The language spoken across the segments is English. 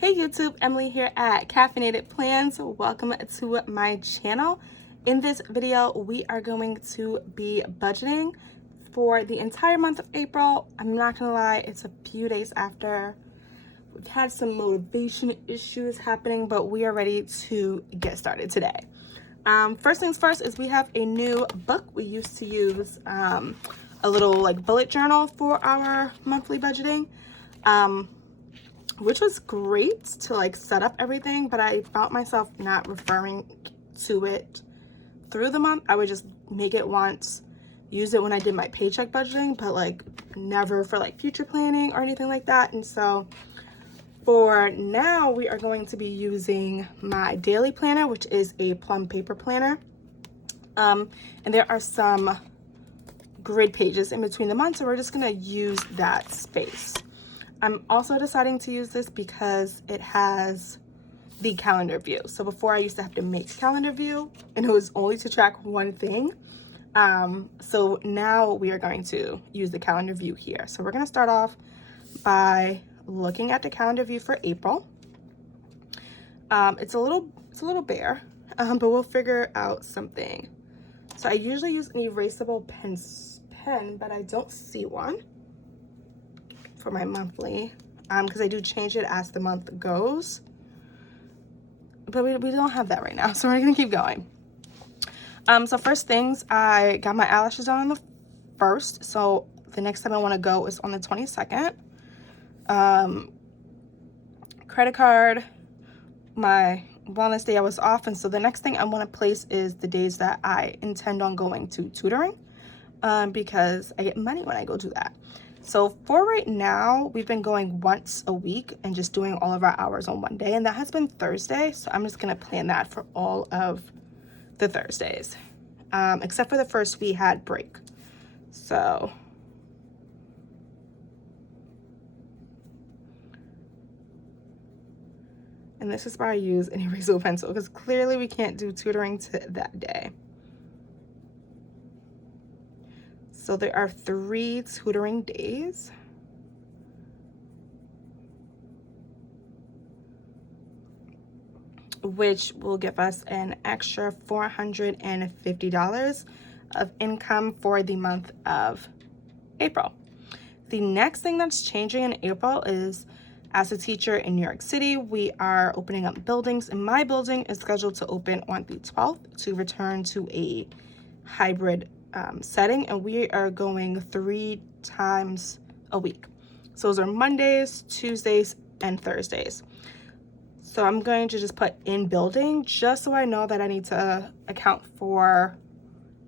Hey YouTube, Emily here at Caffeinated Plans. Welcome to my channel. In this video, we are going to be budgeting for the entire month of April. I'm not gonna lie, it's a few days after we've had some motivation issues happening, but we are ready to get started today. First things first is we have a new book. We used to use a little like bullet journal for our monthly budgeting. Which was great to like set up everything, but I found myself not referring to it through the month. I would just make it once, use it when I did my paycheck budgeting, but like never for like future planning or anything like that. And so for now, we are going to be using my daily planner, which is a plum paper planner. And there are some grid pages in between the months, so we're just gonna use that space. I'm also deciding to use this because it has the calendar view. So before I used to have to make calendar view and it was only to track one thing. So now we are going to use the calendar view here. So we're going to start off by looking at the calendar view for April. It's a little bare, but we'll figure out something. So I usually use an erasable pen, but I don't see one for my monthly, because I do change it as the month goes, but we don't have that right now, so we're gonna keep going. So first things, I got my eyelashes done on the 1st, so the next time I want to go is on the 22nd. Credit card, my wellness day I was off, and so the next thing I want to place is the days that I intend on going to tutoring, because I get money when I go do that. So for right now, we've been going once a week and just doing all of our hours on one day, and that has been Thursday. So I'm just gonna plan that for all of the Thursdays, except for the first we had break. So and this is why I use an erasable pencil, because clearly we can't do tutoring to that day. So there are 3 tutoring days. Which will give us an extra $450 of income for the month of April. The next thing that's changing in April is, as a teacher in New York City, we are opening up buildings, and my building is scheduled to open on the 12th to return to a hybrid setting, and we are going 3 times a week. So those are Mondays, Tuesdays, and Thursdays. So I'm going to just put in building just so I know that I need to account for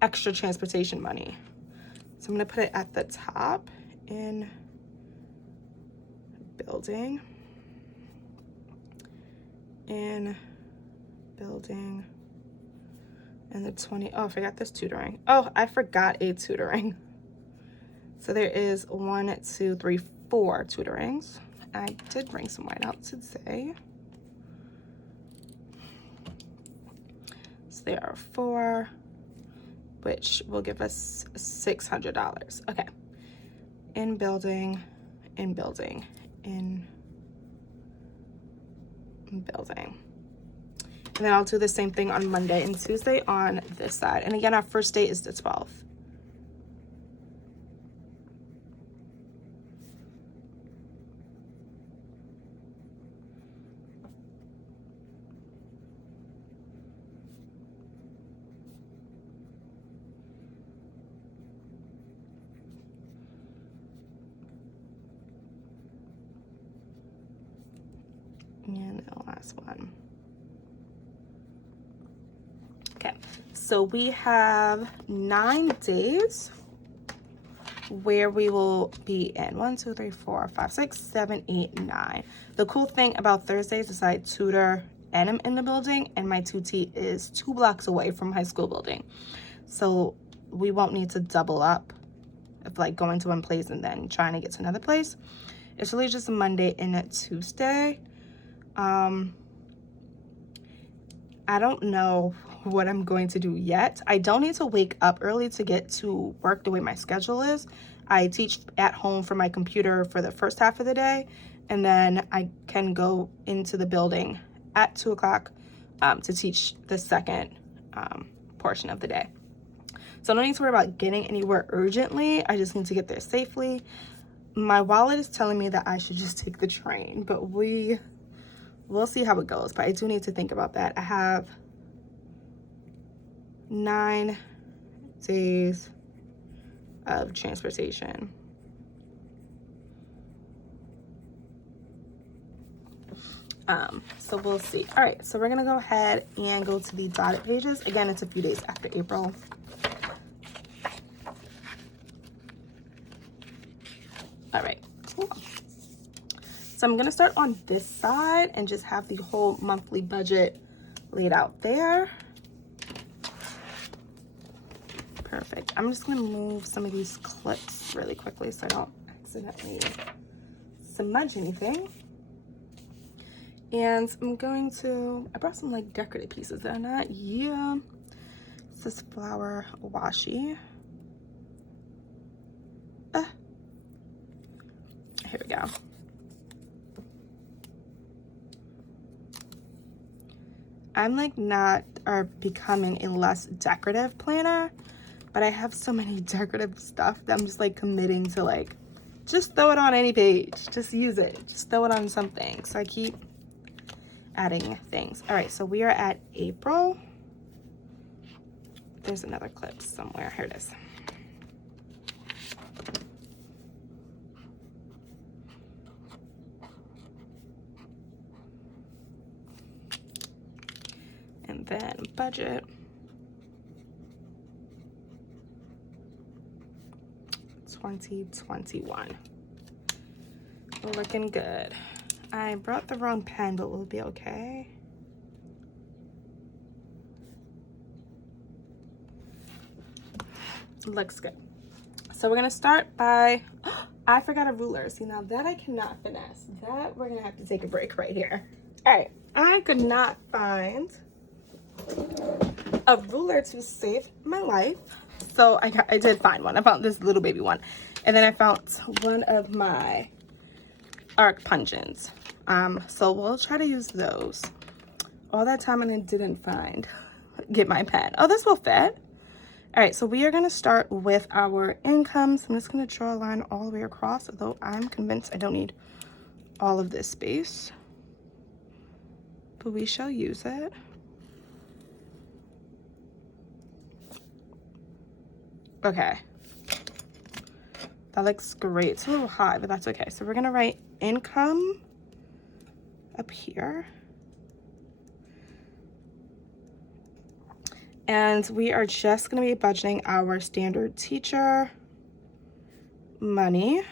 extra transportation money. So I'm going to put it at the top in building, and the 20. Oh, I forgot this tutoring. Oh, I forgot a tutoring. So there is 1, 2, 3, 4 tutorings. I did bring some whiteout today. So there are 4, which will give us $600. Okay. In building. And then I'll do the same thing on Monday and Tuesday on this side. And again, our first date is the 12th. And the last one. Okay, so we have 9 days where we will be in 1, 2, 3, 4, 5, 6, 7, 8, 9. The cool thing about Thursdays is I tutor and I'm in the building, and my 2T is 2 blocks away from high school building. So we won't need to double up of like going to one place and then trying to get to another place. It's really just a Monday and a Tuesday. I don't know what I'm going to do yet. I don't need to wake up early to get to work the way my schedule is. I teach at home from my computer for the first half of the day, and then I can go into the building at 2 o'clock to teach the second portion of the day. So I don't need to worry about getting anywhere urgently. I just need to get there safely. My wallet is telling me that I should just take the train, but we'll see how it goes. But I do need to think about that. I have 9 days of transportation. So we'll see. All right, so we're gonna go ahead and go to the dotted pages. Again, it's a few days after April. All right, cool. So I'm gonna start on this side and just have the whole monthly budget laid out there. Perfect. I'm just gonna move some of these clips really quickly so I don't accidentally smudge anything. And I'm going to, I brought some like decorative pieces that are not, yeah. It's this flower washi. Here we go. I'm like not, or becoming a less decorative planner, but I have so many decorative stuff that I'm just like committing to like, just throw it on any page, just use it, just throw it on something. So I keep adding things. All right, so we are at April. There's another clip somewhere. Here it is. And then budget. 2021. Looking good. I brought the wrong pen, but we'll be okay. Looks good. So we're gonna start by, I forgot a ruler. See, now that I cannot finesse. That we're gonna have to take a break right here. All right, I could not find a ruler to save my life. So I did find one. I found this little baby one. And then I found one of my arc puncheons. So we'll try to use those. All that time and I didn't get my pen. Oh, this will fit. All right, so we are gonna start with our incomes. I'm just gonna draw a line all the way across, although I'm convinced I don't need all of this space. But we shall use it. Okay. That looks great. It's a little high, but that's okay. So we're gonna write income up here. And we are just gonna be budgeting our standard teacher money. I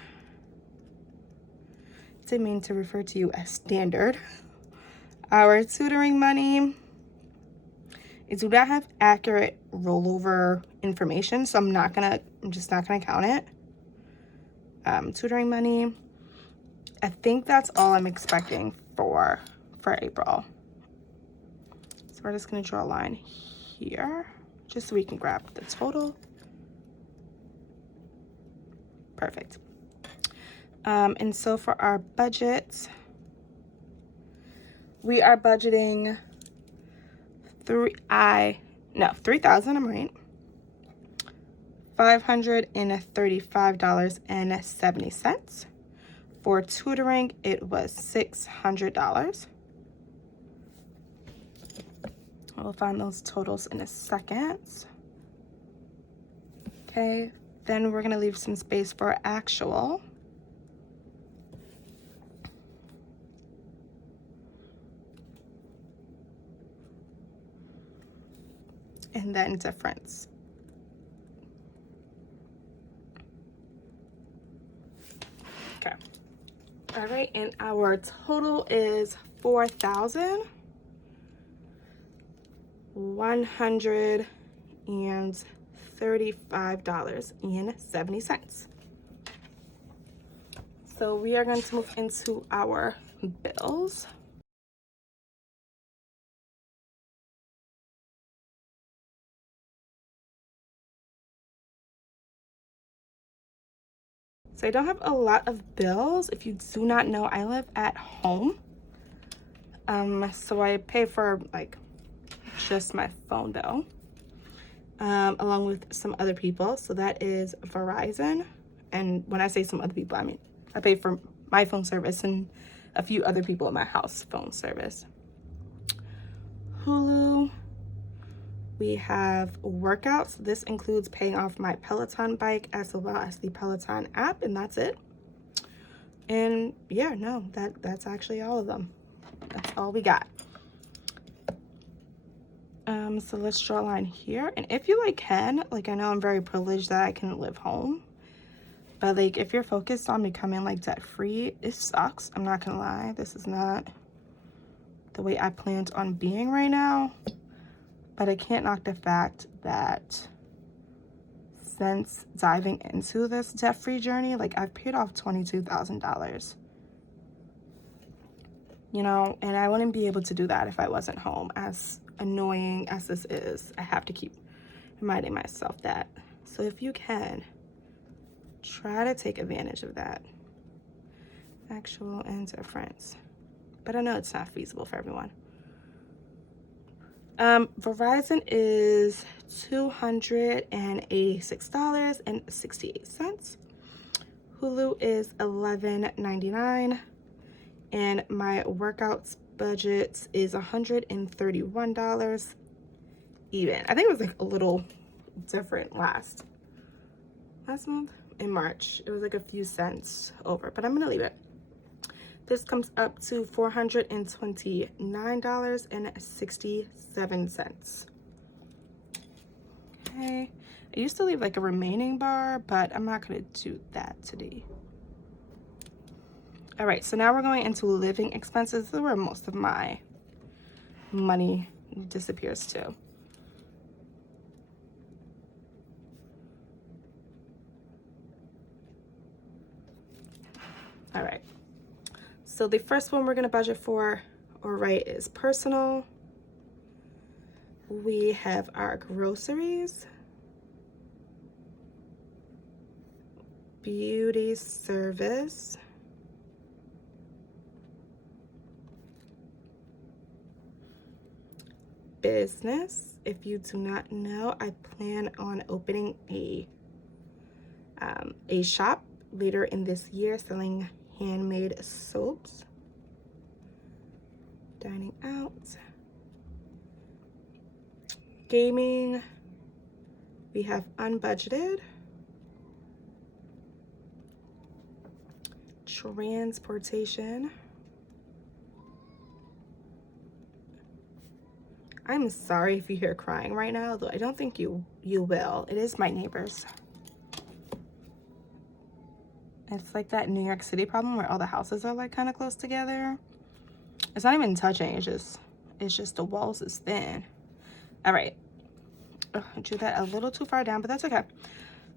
didn't mean to refer to you as standard. Our tutoring money. I do not have accurate rollover information, so I'm just not gonna count it. Tutoring money. I think that's all I'm expecting for April. So we're just gonna draw a line here, just so we can grab the total. Perfect. And so for our budget, we are budgeting $3,000, I'm right. $535.70. For tutoring, it was $600. We'll find those totals in a second. Okay, then we're gonna leave some space for actual. And then difference. Okay. All right, and our total is $4,135.70. So we are going to move into our bills. So I don't have a lot of bills. If you do not know, I live at home. So I pay for like just my phone bill, along with some other people. So that is Verizon. And when I say some other people, I mean, I pay for my phone service and a few other people in my house phone service. Hulu. We have workouts. This includes paying off my Peloton bike as well as the Peloton app, and that's it. And yeah, no, that's actually all of them. That's all we got. So let's draw a line here. And if you can, I know I'm very privileged that I can live home, but if you're focused on becoming debt free, it sucks. I'm not gonna lie. This is not the way I planned on being right now. But I can't knock the fact that since diving into this debt-free journey, I've paid off $22,000. And I wouldn't be able to do that if I wasn't home. As annoying as this is, I have to keep reminding myself that. So if you can, try to take advantage of that. Actual indifference. But I know it's not feasible for everyone. Verizon is $286.68. Hulu is $11.99, and my workouts budget is $131 even. I think it was a little different last month in March. It was a few cents over, but I'm gonna leave it. This comes up to $429.67. Okay, I used to leave a remaining bar, but I'm not gonna do that today. All right, so now we're going into living expenses. This is where most of my money disappears to. All right. So the first one we're going to budget for is personal. We have our groceries, beauty service, business. If you do not know, I plan on opening a shop later in this year selling handmade soaps. Dining out. Gaming. We have unbudgeted. Transportation. I'm sorry if you hear crying right now, though I don't think you will. It is my neighbors. It's that New York City problem where all the houses are kind of close together. It's not even touching. It's just the walls is thin. All right. I drew that a little too far down, but that's okay.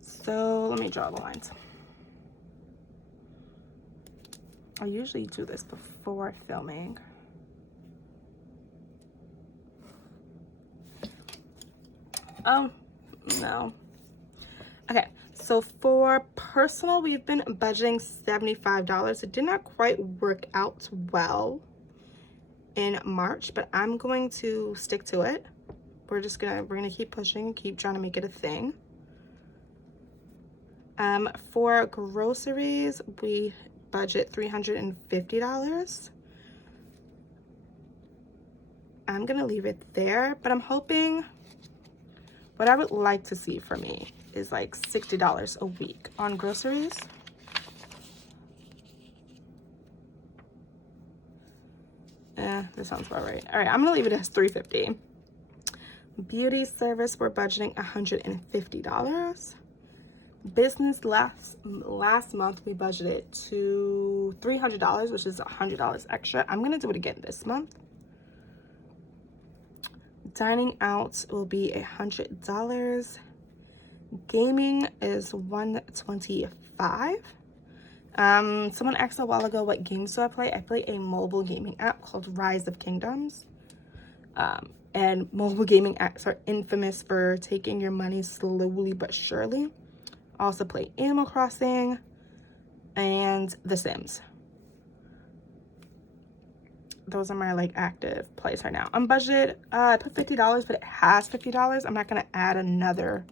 So let me draw the lines. I usually do this before filming. Oh, no. Okay. So for personal, we've been budgeting $75. It did not quite work out well in March, but I'm going to stick to it. We're gonna keep pushing, keep trying to make it a thing. For groceries, we budget $350. I'm gonna leave it there, but I'm hoping, what I would like to see for me is $60 a week on groceries. This sounds about right. All right, I'm gonna leave it as $350. Beauty service, we're budgeting $150. Business, last month we budgeted to $300, which is $100 extra. I'm gonna do it again this month. Dining out will be $100. Gaming is $125. Someone asked a while ago, what games do I play? I play a mobile gaming app called Rise of Kingdoms. And mobile gaming apps are infamous for taking your money slowly but surely. Also play Animal Crossing. and The Sims. Those are my like active plays right now. On budget, I put $50, but it has $50. I'm not gonna add another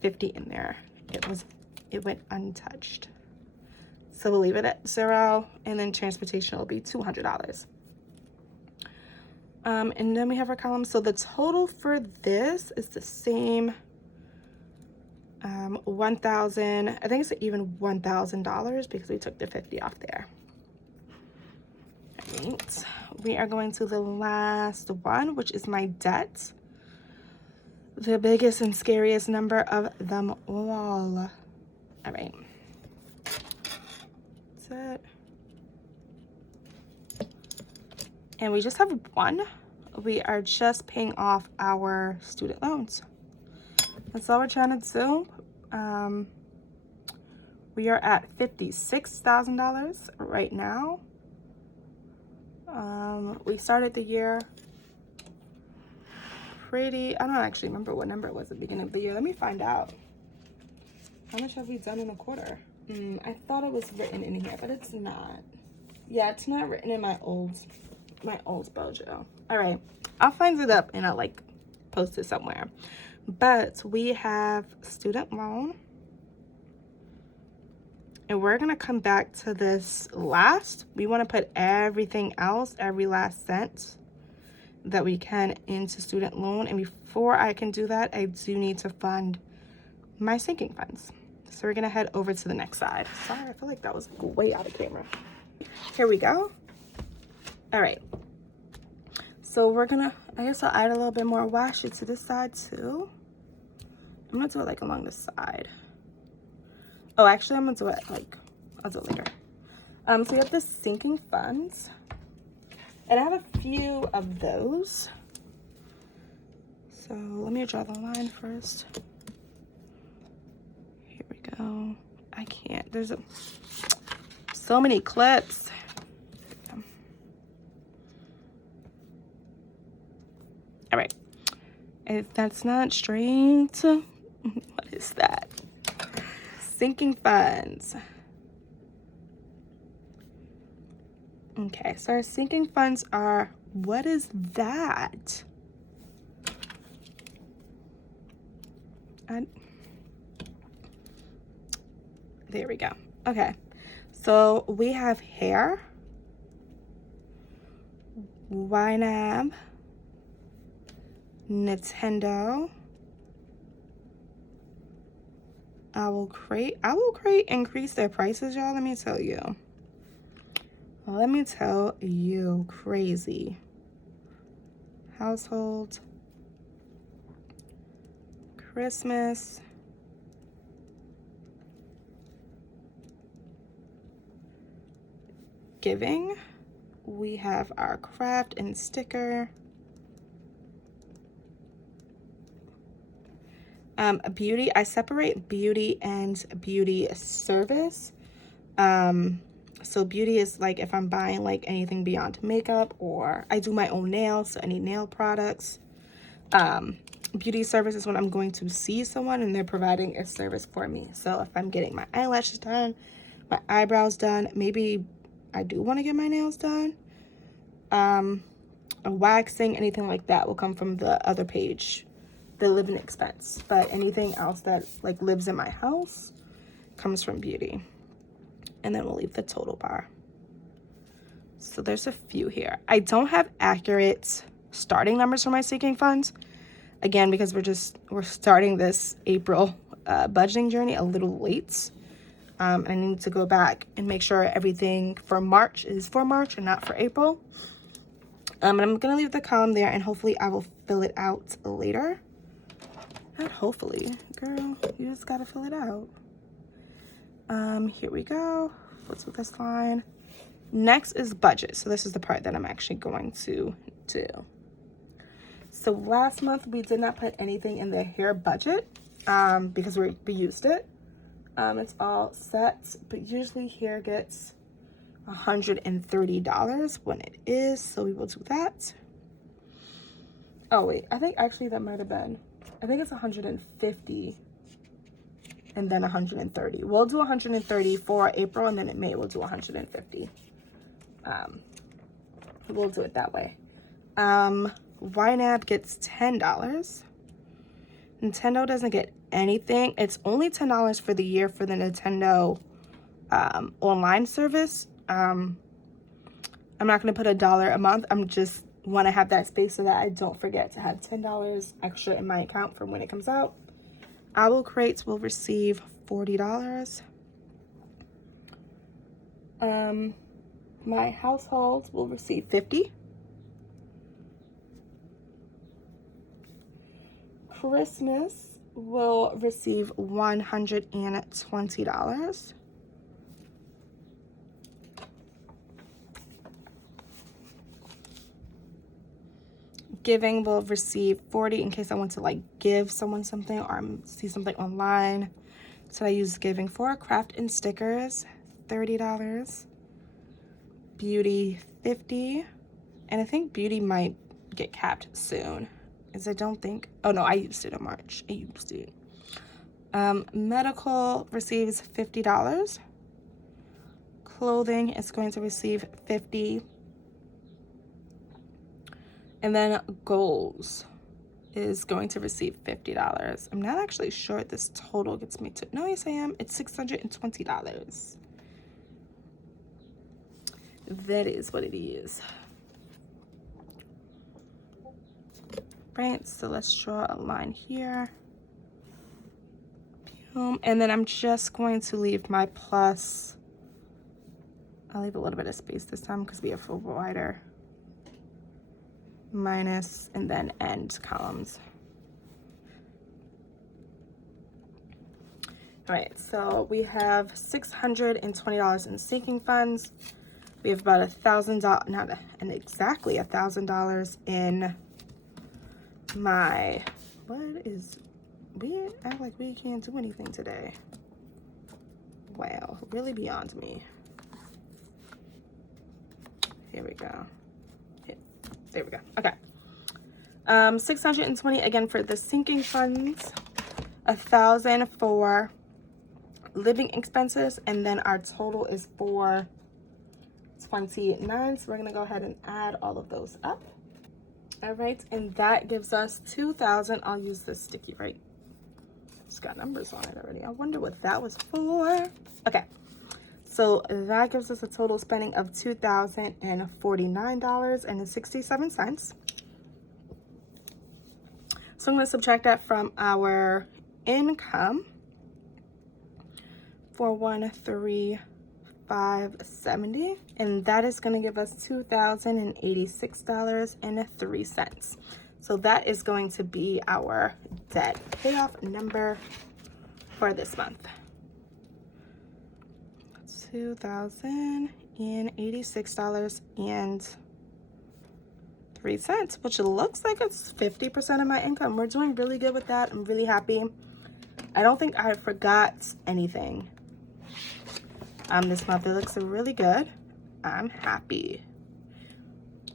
50 in there. It went untouched. So we'll leave it at 0, and then transportation will be $200. And then we have our column. So the total for this is the same, 1,000. I think it's even $1,000 because we took the 50 off there. All right, we are going to the last one, which is my debt. The biggest and scariest number of them all. All right. That's it. And we just have one. We are just paying off our student loans. That's all we're trying to do. We are at $56,000 right now. We started the year pretty, I don't actually remember what number it was at the beginning of the year. Let me find out. How much have we done in a quarter? I thought it was written in here, but it's not. Yeah, it's not written in my old Bojo. All right, I'll find it up and I'll like post it somewhere. But we have student loan, and we're gonna come back to this last. We want to put everything else, every last cent that we can, into student loan. And before I can do that, I do need to fund my sinking funds. So we're gonna head over to the next side. Sorry, I feel like that was way out of camera. Here we go. All right, so we're gonna, I guess I'll add a little bit more washi to this side too. I'm gonna do it like along the side. Oh, actually I'm gonna do it like, I'll do it later. So we have the sinking funds, and I have a few of those. So let me draw the line first. Here we go. I can't, there's so many clips. All right, if that's not straight, what is that? Sinking funds. Okay, so our sinking funds are, what is that? There we go. Okay, so we have hair, YNAB, Nintendo, Owl Crate. Owl Crate increased their prices, y'all. Let me tell you. Let me tell you, crazy. Household, Christmas, Giving. We have our craft and sticker. Beauty, I separate beauty and beauty service. So beauty is like if I'm buying like anything beyond makeup, or I do my own nails, so any nail products. Beauty service is when I'm going to see someone and they're providing a service for me. So if I'm getting my eyelashes done, my eyebrows done, maybe I do want to get my nails done. A waxing, anything like that will come from the other page, the living expense. But anything else that like lives in my house comes from beauty. And then we'll leave the total bar. So there's a few here. I don't have accurate starting numbers for my sinking funds, again, because we're starting this April budgeting journey a little late. And I need to go back and make sure everything for March is for March and not for April. And I'm gonna leave the column there, and hopefully I will fill it out later. Not hopefully, girl, you just gotta fill it out. Here we go. Let's do this line. Next is budget. So this is the part that I'm actually going to do. So last month we did not put anything in the hair budget because we used it. It's all set, but usually hair gets $130 when it is, so we will do that. Oh wait, I think actually that might have been, I think it's $150 and then 130. We'll do 130 for April, and then in May we'll do 150. We'll do it that way. YNAB gets $10. Nintendo doesn't get anything. It's only $10 for the year for the Nintendo online service. I'm not going to put $1 a month. I'm just want to have that space so that I don't forget to have $10 extra in my account for when it comes out. Owl Crates will receive $40. My household will receive $50. Christmas will receive $120. Giving will receive $40 in case I want to like give someone something or see something online. So I use Giving for. Craft and stickers, $30. Beauty, $50. And I think Beauty might get capped soon. As I don't think, oh no, I used it in March. I used it. Medical receives $50. Clothing is going to receive $50. And then goals is going to receive $50. I'm not actually sure what this total gets me to. No, yes I am. It's $620. That is what it is. Right, so let's draw a line here. Boom. And then I'm just going to leave my plus. I'll leave a little bit of space this time because we have a wider. Minus, and then end columns. All right, so we have $620 in sinking funds. We have about $1,000, not and exactly $1,000 in my, we act like we can't do anything today. Wow, really beyond me. Here we go. There we go. Okay. 620 again for the sinking funds, 1,000 for living expenses, and then our total is $429. So we're gonna go ahead and add all of those up. All right, and that gives us 2,000. I'll use this sticky, right? It's got numbers on it already. I wonder what that was for. Okay. So that gives us a total spending of $2,049.67. So I'm going to subtract that from our income, 413,570, and that is going to give us $2,086.03. So that is going to be our debt payoff number for this month. $2,086.03, which looks like it's 50% of my income. We're doing really good with that. I'm really happy. I don't think I forgot anything this month. It looks really good. I'm happy.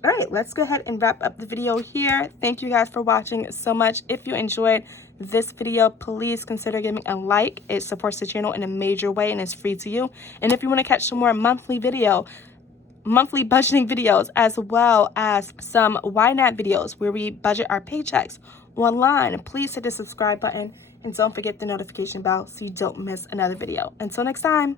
All right, let's go ahead and wrap up the video here. Thank you guys for watching so much. If you enjoyed this video, please consider giving a like. It supports the channel in a major way and is free to you. And if you want to catch some more monthly budgeting videos, as well as some YNAB videos where we budget our paychecks online, please hit the subscribe button and don't forget the notification bell so you don't miss another video. Until next time.